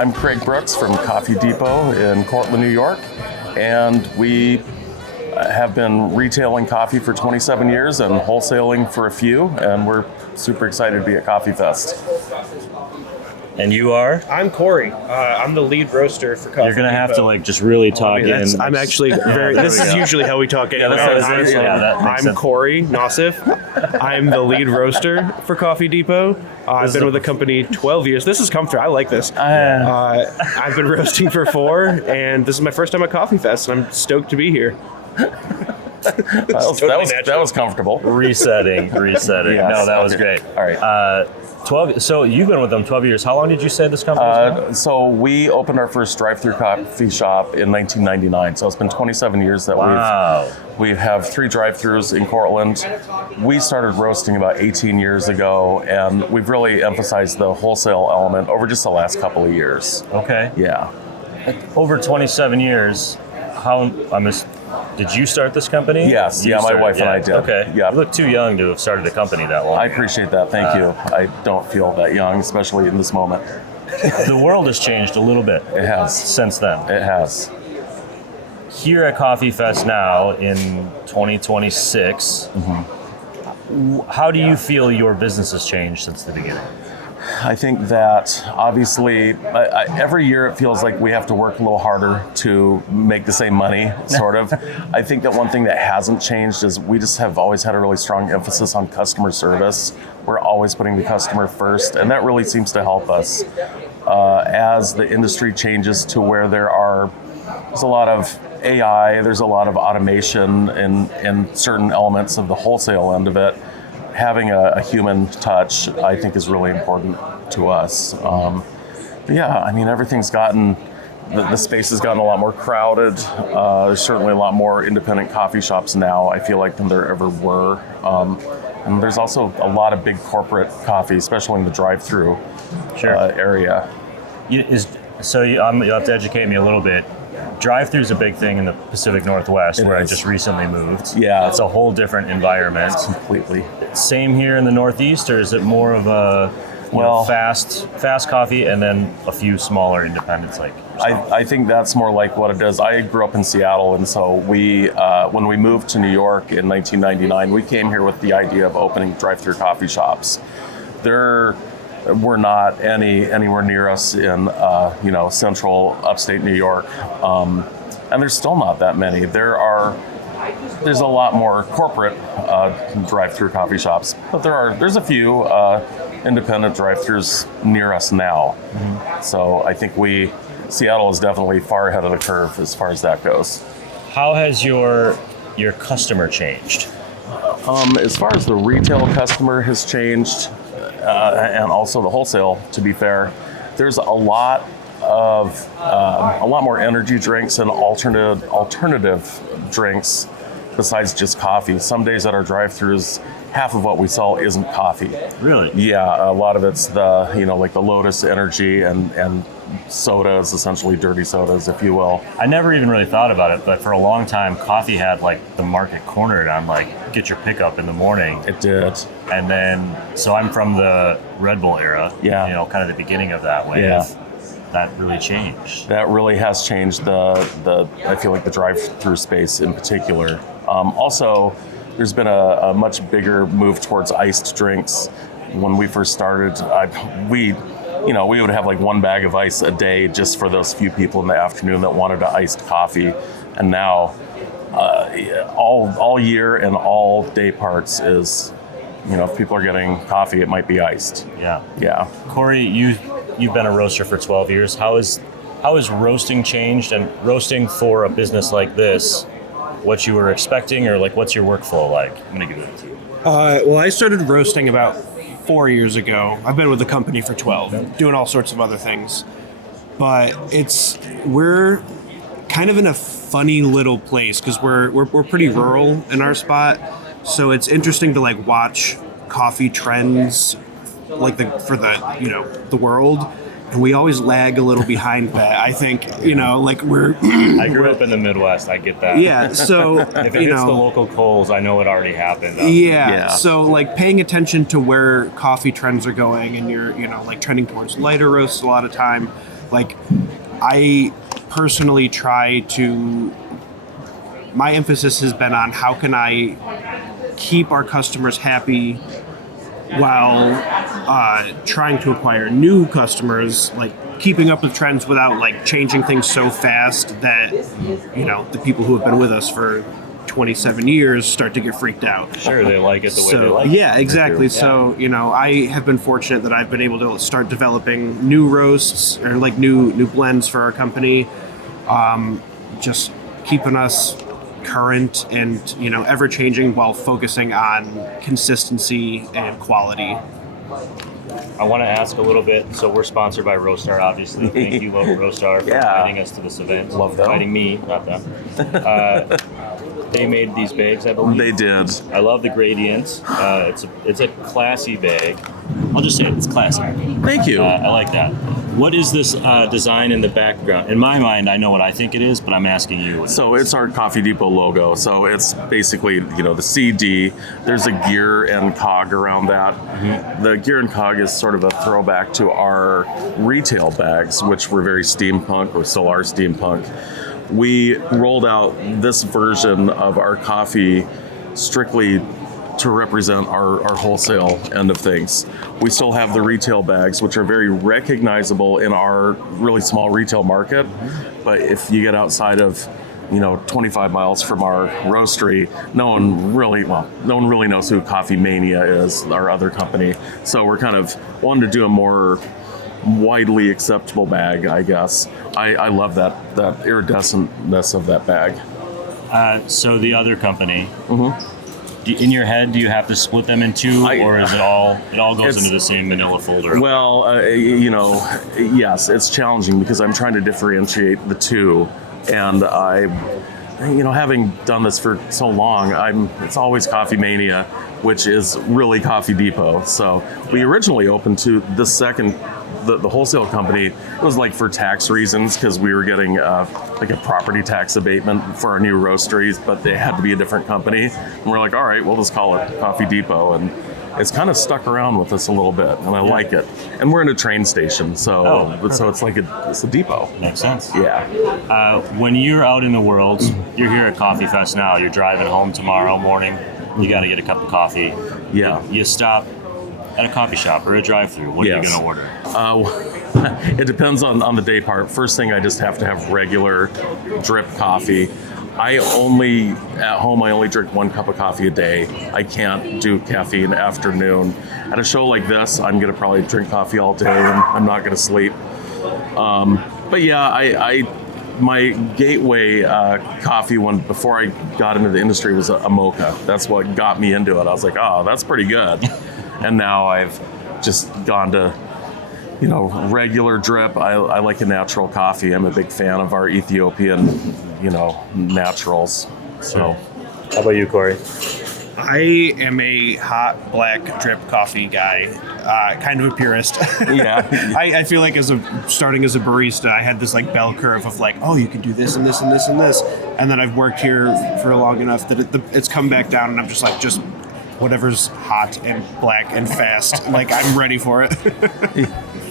I'm Craig Brooks from Coffee Depot in Cortland, New York, and we have been retailing coffee for 27 years and wholesaling for a few, and we're super excited to be at CoffeeFest. And you are? I'm Kory. I'm the lead roaster for Coffee You're going to have Depot. to just really talk in. I'm actually very, this is usually how we talk anyway. I'm Kory Nauseef. I'm the lead roaster for Coffee Depot. I've been with the company 12 years. This is comfortable. I like this. I've been roasting for 4, and this is my first time at CoffeeFest, and I'm stoked to be here. That was comfortable. Resetting. Yes, no, that was great. All right. 12. So you've been with them 12 years. How long did you say this company was? So we opened our first drive-through coffee shop in 1999. So it's been 27 years that we have 3 drive-throughs in Cortland. We started roasting about 18 years ago, and we've really emphasized the wholesale element over just the last couple of years. Okay. Yeah. Over 27 years. Did you start this company? Yes. My wife and I did. Okay. Yeah. You look too young to have started a company that long. I appreciate that. Thank you. I don't feel that young, especially in this moment. The world has changed a little bit. It has. Since then. It has. Here at CoffeeFest now in 2026, how do you feel your business has changed since the beginning? I think that obviously every year it feels like we have to work a little harder to make the same money, sort of. I think that one thing that hasn't changed is we just have always had a really strong emphasis on customer service. We're always putting the customer first, and that really seems to help us. As the industry changes to where there's a lot of AI, there's a lot of automation in certain elements of the wholesale end of it. Having a human touch, I think, is really important to us. Everything's gotten, the space has gotten a lot more crowded. There's certainly a lot more independent coffee shops now, I feel like, than there ever were. And there's also a lot of big corporate coffee, especially in the drive-through area. You'll have to educate me a little bit. Drive-through is a big thing in the Pacific Northwest, where I just recently moved. Yeah. It's a whole different environment. Completely. Same here in the Northeast, or is it more of a fast coffee and then a few smaller independents like yourself? I think that's more like what it is. I grew up in Seattle, and so we, when we moved to New York in 1999, we came here with the idea of opening drive-through coffee shops. There were not anywhere near us in central upstate New York, and there's still not that many. There's a lot more corporate drive-through coffee shops, but there's a few independent drive-throughs near us now. So I think Seattle is definitely far ahead of the curve as far as that goes. How has your customer changed? As far as the retail customer has changed, and also the wholesale, to be fair, there's a lot more energy drinks and alternative drinks besides just coffee. Some days at our drive-thrus, half of what we sell isn't coffee. Really? Yeah, a lot of it's like the Lotus Energy and sodas, essentially dirty sodas, if you will. I never even really thought about it, but for a long time, coffee had the market cornered on get your pickup in the morning. It did. And then, so I'm from the Red Bull era. Yeah. Kind of the beginning of that wave. Yeah. That really changed. That really has changed I feel like the drive-through space in particular. Also, there's been a much bigger move towards iced drinks. When we first started, we would have 1 bag of ice a day just for those few people in the afternoon that wanted an iced coffee. And now, all year and all day parts is, if people are getting coffee, it might be iced. Yeah. Yeah. Kory, you've been a roaster for 12 years. How has roasting changed, and roasting for a business like this, what you were expecting, or what's your workflow like? I'm going to give it to you. Well, I started roasting about 4 years ago. I've been with the company for 12, doing all sorts of other things. But we're kind of in a funny little place because we're pretty rural in our spot. So it's interesting to watch coffee trends for the world. And we always lag a little behind that. I think, we're... I grew up in the Midwest. I get that. Yeah, so... if it hits the local Kohl's, I know it already happened. Yeah, so, paying attention to where coffee trends are going, and you're, trending towards lighter roasts a lot of time, Like, I personally try to, my emphasis has been on how can I keep our customers happy while trying to acquire new customers, like keeping up with trends without like changing things so fast that, you know, the people who have been with us for 27 years start to get freaked out. Sure, they like it the way they like it. Yeah, exactly. So, you know, I have been fortunate that I've been able to start developing new roasts or like new blends for our company, just keeping us current and, you know, ever changing while focusing on consistency and quality. I want to ask a little bit. So we're sponsored by Roastar, obviously. Thank you, local Roastar, for inviting us to this event. Love them. Inviting me, not them. They made these bags, I believe. They did. I love the gradients. It's a classy bag. I'll just say it's classy. Thank you. I like that. What is this design in the background? In my mind, I know what I think it is, but I'm asking you. So it's our Coffee Depot logo. So it's basically, you know, the CD. There's a gear and cog around that. Mm-hmm. The gear and cog is sort of a throwback to our retail bags, which were very steampunk, or still are steampunk. We rolled out this version of our coffee strictly to represent our wholesale end of things. We still have the retail bags, which are very recognizable in our really small retail market. But if you get outside of, you know, 25 miles from our roastery, no one really knows who Coffee Mania is, our other company. So we're kind of wanting to do a more widely acceptable bag, I guess. I love that iridescentness of that bag. So the other company, in your head, do you have to split them in two, or is it all goes into the same manila folder? Well, you know, yes, it's challenging because I'm trying to differentiate the two, and you know, having done this for so long, it's always Coffee Mania, which is really Coffee Depot. So we originally opened to the second. The wholesale company, it was like for tax reasons, because we were getting like a property tax abatement for our new roasteries, but they had to be a different company. And we're like, all right, we'll just call it Coffee Depot. And it's kind of stuck around with us a little bit, and I like it. And we're in a train station, so it's like it's a depot. Makes sense. Yeah. When you're out in the world, you're here at CoffeeFest now, you're driving home tomorrow morning, you got to get a cup of coffee. Yeah. You stop at a coffee shop or a drive-thru. What are you going to order? It depends on the day part. First thing, I just have to have regular drip coffee. At home, I only drink 1 cup of coffee a day. I can't do caffeine afternoon. At a show like this, I'm going to probably drink coffee all day, and I'm not going to sleep. But yeah, my gateway coffee before I got into the industry was a mocha. That's what got me into it. I was like, oh, that's pretty good. And now I've just gone to, you know, regular drip. I like a natural coffee. I'm a big fan of our Ethiopian, you know, naturals. So, how about you, Kory? I am a hot black drip coffee guy, kind of a purist. Yeah. I feel like starting as a barista, I had this like bell curve of like, oh, you can do this and this and this and this, and then I've worked here for long enough that it's come back down, and I'm just like whatever's hot and black and fast. Like, I'm ready for it.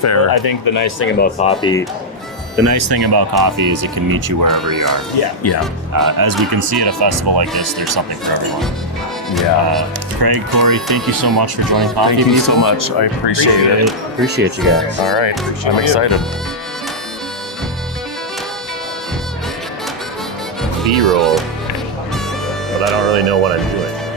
Fair. I think the nice thing about coffee is it can meet you wherever you are. Yeah. As we can see at a festival like this, there's something for everyone. Yeah. Craig, Kory, thank you so much for joining Coffee. Thank you so much. I appreciate it. Appreciate you guys. All right. I'm excited. B-roll, but I don't really know what I'm doing.